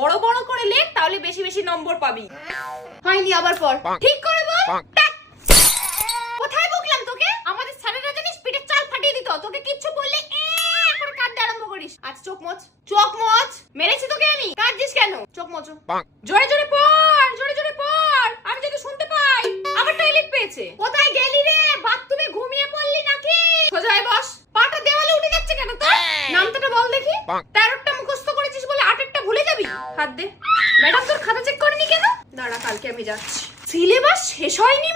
বড় বড় করে লেখ, তাহলে বেশি বেশি নম্বর পাবি। হয়নি, আবার পর। ঠিক করে বল। কোথায় বকলাম তোকে? আমাদের স্যারেরা জানিস পিঠে চাল ফাটিয়ে দিত, তোকে কিচ্ছু বললে করে কাঁদতে আরম্ভ করিস। আচ্ছা চোখ মোচ, চোখ মোচ। মেরেছি তোকে আমি? কাঁদছিস কেন? চোখ মোচ। জোরে জোরে পড়, জোরে জোরে পড়, আমি যাতে শুনতে পাই। আবার টয়লেট পেয়েছে। কোথায় গেলি রে? বাথরুমে ঘুমিয়ে পড়লি নাকি? সোজা হয়ে বস। পাটা দেওয়ালে উঠে যাচ্ছে কেন তোর? নামটা বল দেখি। 13টা মুখস্থ করেছিস বলে 8টা ভুলে যাবি? হাত দে। ম্যাডাম তোর খাতা চেক করেনি কেন? দাঁড়া, কালকে আমি যাচ্ছি। সিলেবাস শেষ হয়নি